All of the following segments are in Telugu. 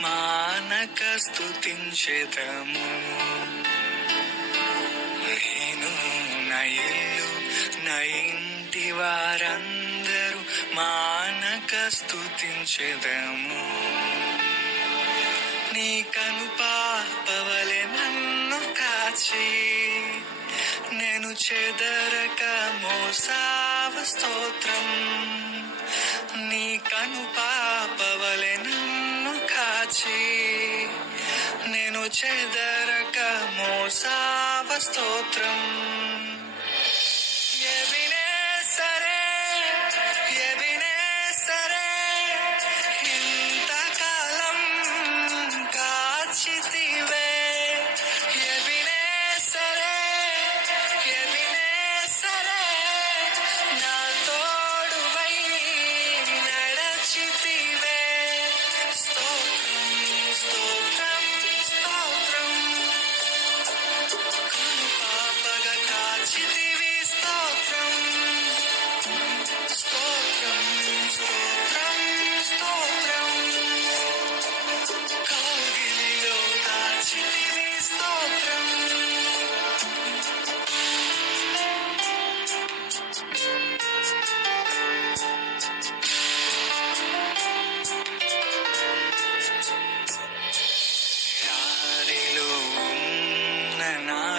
మానక స్థుతించెదము నేను నా ఇల్లు నా ఇంటి వారందరూ మానక స్థుతించెదము నీ కను పాపవలె నన్ను కాచి నేను చెదరక మోసావ స్తోత్రం. నీ కను పాపవలె కాచి నేను చెదరక మోసావ స్తోత్రం.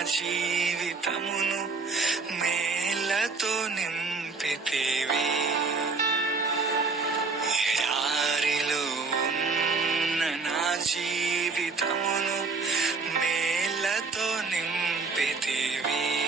జీవితమును మేలతో నింపితేవి. దారిలో ఉన్న నా జీవితమును మేలతో నింపితేవి.